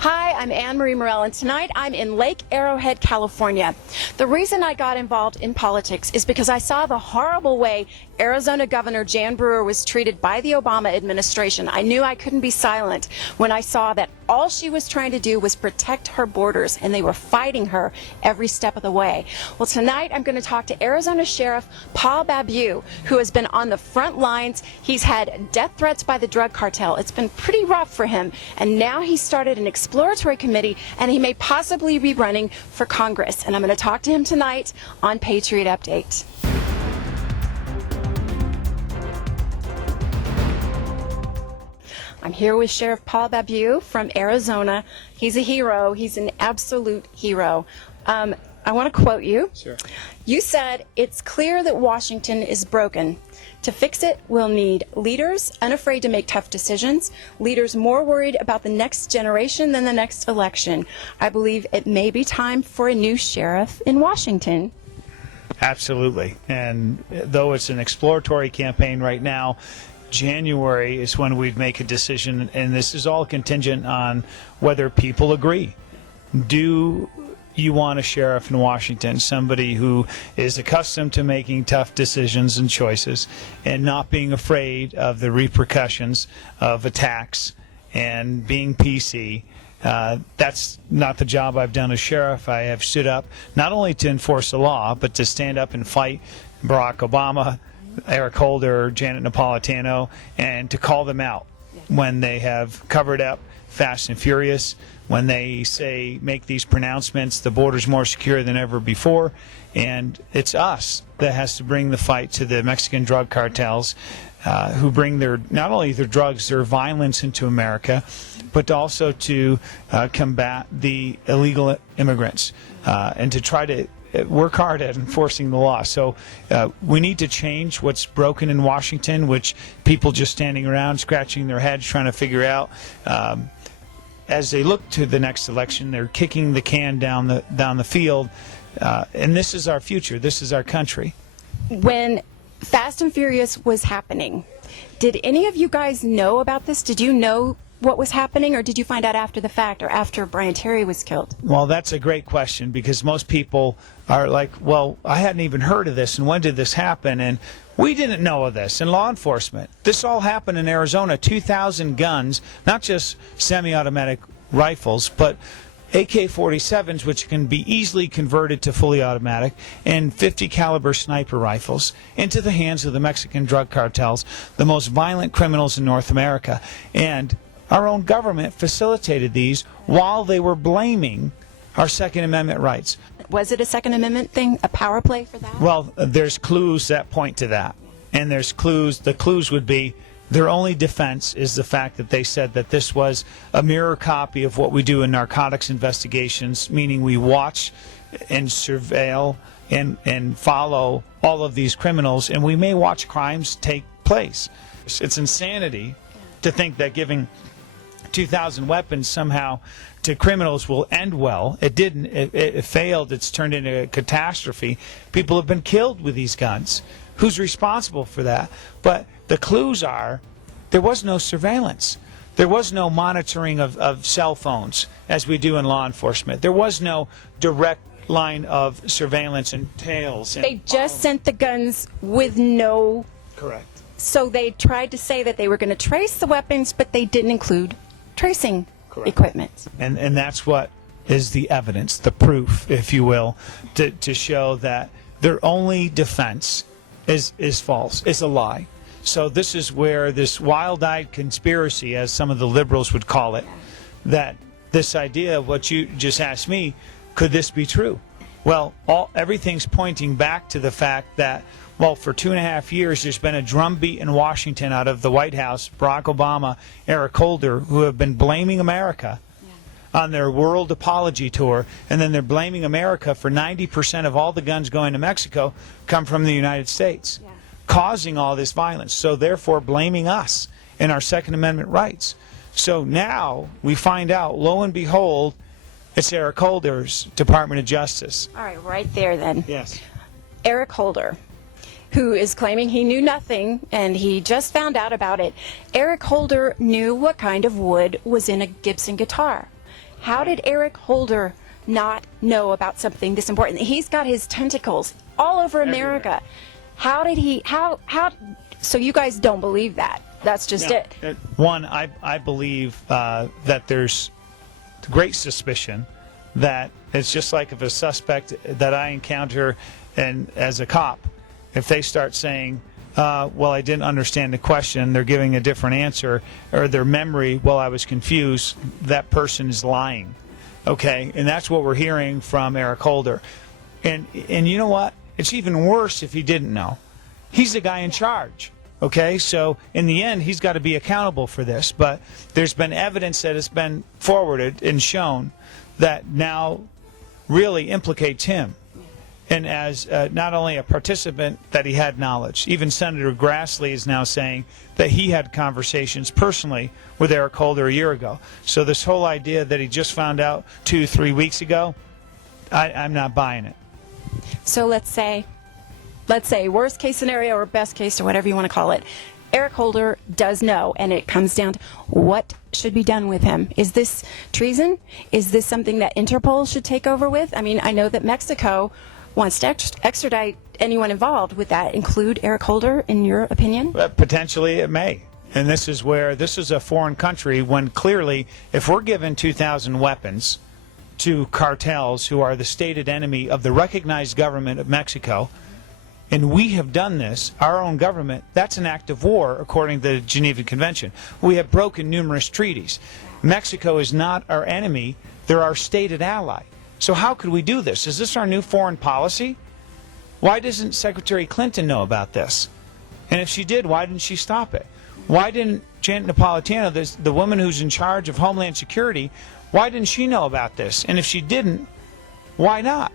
Hi, I'm Anne Marie Morell, and tonight I'm in Lake Arrowhead, California. The reason I got involved in politics is because I saw the horrible way Arizona Governor Jan Brewer was treated by the Obama administration. I knew I couldn't be silent when I saw that all she was trying to do was protect her borders, and they were fighting her every step of the way. Well, tonight I'm going to talk to Arizona Sheriff Paul Babeu, who has been on the front lines. He's had death threats by the drug cartel. It's been pretty rough for him, and now he's started an exploratory committee, and he may possibly be running for Congress. And I'm going to talk to him tonight on Patriot Update. I'm here with Sheriff Paul Babeu from Arizona. He's a hero. He's an absolute hero. I want to quote you. Sure. You said, "It's clear that Washington is broken. To fix it, we'll need leaders unafraid to make tough decisions, leaders more worried about the next generation than the next election. I believe it may be time for a new sheriff in Washington." Absolutely. And though it's an exploratory campaign right now, January is when we'd make a decision, and this is all contingent on whether people agree. Do you want a sheriff in Washington, somebody who is accustomed to making tough decisions and choices and not being afraid of the repercussions of attacks and being PC? That's not the job I've done as sheriff. I have stood up not only to enforce the law, but to stand up and fight Barack Obama, Eric Holder, Janet Napolitano, and to call them out when they have covered up Fast and Furious, when they say, make these pronouncements, the border's more secure than ever before. And it's us that has to bring the fight to the Mexican drug cartels, who bring not only their drugs, their violence into America, but also to combat the illegal immigrants and to try to work hard at enforcing the law. So we need to change what's broken in Washington, which people just standing around scratching their heads trying to figure out. As they look to the next election, they're kicking the can down the field, and this is our future. This is our country. When Fast and Furious was happening, did any of you guys know about this? Did you know what was happening, or did you find out after the fact or after Brian Terry was killed? Well, that's a great question, because most people are like, well, I hadn't even heard of this, and when did this happen? And we didn't know of this in law enforcement. This all happened in Arizona. 2,000 guns, not just semi-automatic rifles, but AK-47s, which can be easily converted to fully automatic, and 50 caliber sniper rifles into the hands of the Mexican drug cartels, the most violent criminals in North America. And our own government facilitated these while they were blaming our Second Amendment rights. Was it a Second Amendment thing, a power play for that? Well, there's clues that point to that. And there's clues. The clues would be their only defense is the fact that they said that this was a mirror copy of what we do in narcotics investigations, meaning we watch and surveil and follow all of these criminals, and we may watch crimes take place. It's insanity to think that giving 2,000 weapons somehow to criminals will end well. It didn't. It failed. It's turned into a catastrophe. People have been killed with these guns. Who's responsible for that? But the clues are there was no surveillance. There was no monitoring of cell phones as we do in law enforcement. There was no direct line of surveillance and tails. And they just sent the guns with no... Correct. So they tried to say that they were going to trace the weapons, but they didn't include tracing Correct. Equipment. And that's what is the evidence, the proof, if you will, to show that their only defense is false, is a lie. So this is where this wild-eyed conspiracy, as some of the liberals would call it, that this idea of what you just asked me, could this be true? Well, everything's pointing back to the fact that, well, for 2.5 years, there's been a drumbeat in Washington out of the White House, Barack Obama, Eric Holder, who have been blaming America on their world apology tour, and then they're blaming America for 90% of all the guns going to Mexico come from the United States, causing all this violence. So therefore blaming us and our Second Amendment rights. So now we find out, lo and behold, it's Eric Holder's Department of Justice. All right, right there then. Yes. Eric Holder, who is claiming he knew nothing and he just found out about it. Eric Holder knew what kind of wood was in a Gibson guitar. How did Eric Holder not know about something this important? He's got his tentacles all over America. How did he, so you guys don't believe that? That's just it. One, I believe that there's great suspicion that it's just like if a suspect that I encounter and as a cop, if they start saying, well, I didn't understand the question, they're giving a different answer, or their memory, well, I was confused, that person is lying. Okay, and that's what we're hearing from Eric Holder. And you know what? It's even worse if he didn't know. He's the guy in charge. Okay, so in the end, he's got to be accountable for this. But there's been evidence that has been forwarded and shown that now really implicates him. And as not only a participant, that he had knowledge. Even Senator Grassley is now saying that he had conversations personally with Eric Holder a year ago. So this whole idea that he just found out 2-3 weeks ago, I'm not buying it. So let's say worst case scenario or best case or whatever you want to call it, Eric Holder does know, and it comes down to what should be done with him. Is this treason? Is this something that Interpol should take over with? I mean, I know that Mexico wants to extradite anyone involved. Would that include Eric Holder, in your opinion? Potentially it may. And this is where this is a foreign country when clearly if we're given 2,000 weapons to cartels who are the stated enemy of the recognized government of Mexico, and we have done this, our own government, that's an act of war according to the Geneva Convention. We have broken numerous treaties. Mexico is not our enemy, they're our stated ally. So how could we do this? Is this our new foreign policy? Why doesn't Secretary Clinton know about this? And if she did, why didn't she stop it? Why didn't Janet Napolitano, the woman who's in charge of Homeland Security, why didn't she know about this? And if she didn't, why not?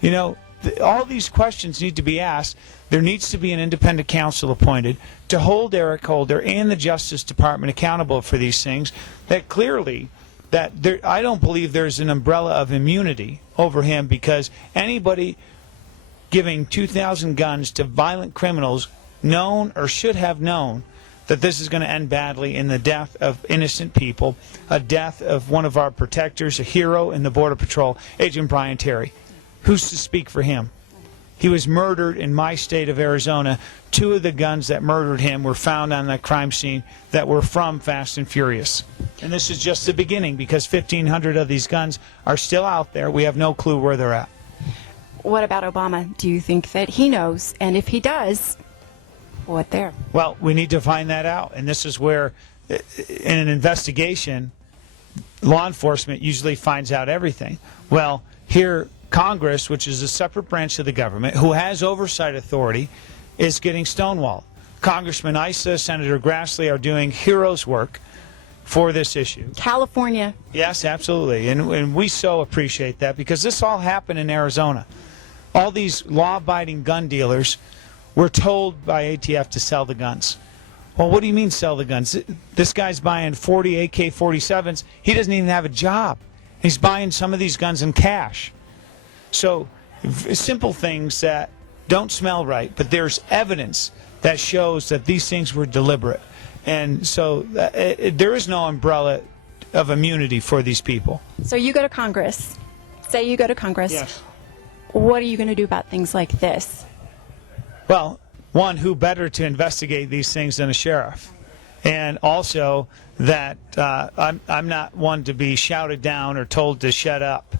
You know, all these questions need to be asked. There needs to be an independent counsel appointed to hold Eric Holder and the Justice Department accountable for these things. That clearly, I don't believe there's an umbrella of immunity over him, because anybody giving 2,000 guns to violent criminals known or should have known that this is going to end badly in the death of innocent people, a death of one of our protectors, a hero in the Border Patrol, Agent Brian Terry. Who's to speak for him? He was murdered in my state of Arizona. 2 of the guns that murdered him were found on that crime scene that were from Fast and Furious. And this is just the beginning, because 1,500 of these guns are still out there. We have no clue where they're at. What about Obama? Do you think that he knows? And if he does, what there? Well, we need to find that out. And this is where, in an investigation, law enforcement usually finds out everything. Well, here, Congress, which is a separate branch of the government, who has oversight authority, is getting stonewalled. Congressman Issa, Senator Grassley are doing heroes work for this issue. California. Yes, absolutely. And we so appreciate that, because this all happened in Arizona. All these law-abiding gun dealers were told by ATF to sell the guns. Well, what do you mean sell the guns? This guy's buying 40 AK-47s. He doesn't even have a job. He's buying some of these guns in cash. So simple things that don't smell right, but there's evidence that shows that these things were deliberate. And so there is no umbrella of immunity for these people. So you go to Congress. Say you go to Congress. Yes. What are you going to do about things like this? Well, one, who better to investigate these things than a sheriff? And also that I'm not one to be shouted down or told to shut up.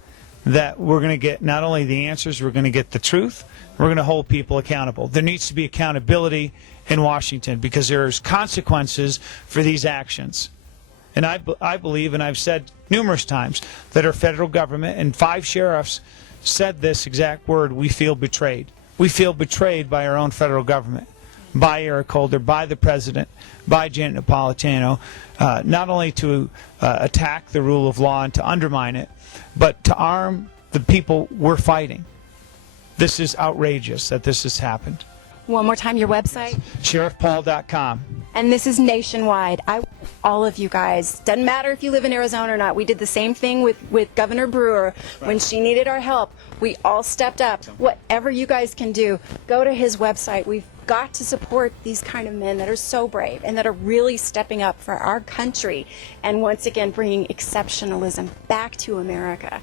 That we're going to get not only the answers, we're going to get the truth. We're going to hold people accountable. There needs to be accountability in Washington, because there's consequences for these actions. And I believe, and I've said numerous times, that our federal government and 5 sheriffs said this exact word: we feel betrayed. We feel betrayed by our own federal government, by Eric Holder, by the president, by Janet Napolitano, not only to attack the rule of law and to undermine it, but to arm the people we're fighting. This is outrageous that this has happened. One more time, your website? SheriffPaul.com. And this is nationwide. I want all of you guys. Doesn't matter if you live in Arizona or not. We did the same thing with Governor Brewer. When she needed our help, we all stepped up. Whatever you guys can do, go to his website. got to support these kind of men that are so brave and that are really stepping up for our country and once again bringing exceptionalism back to America.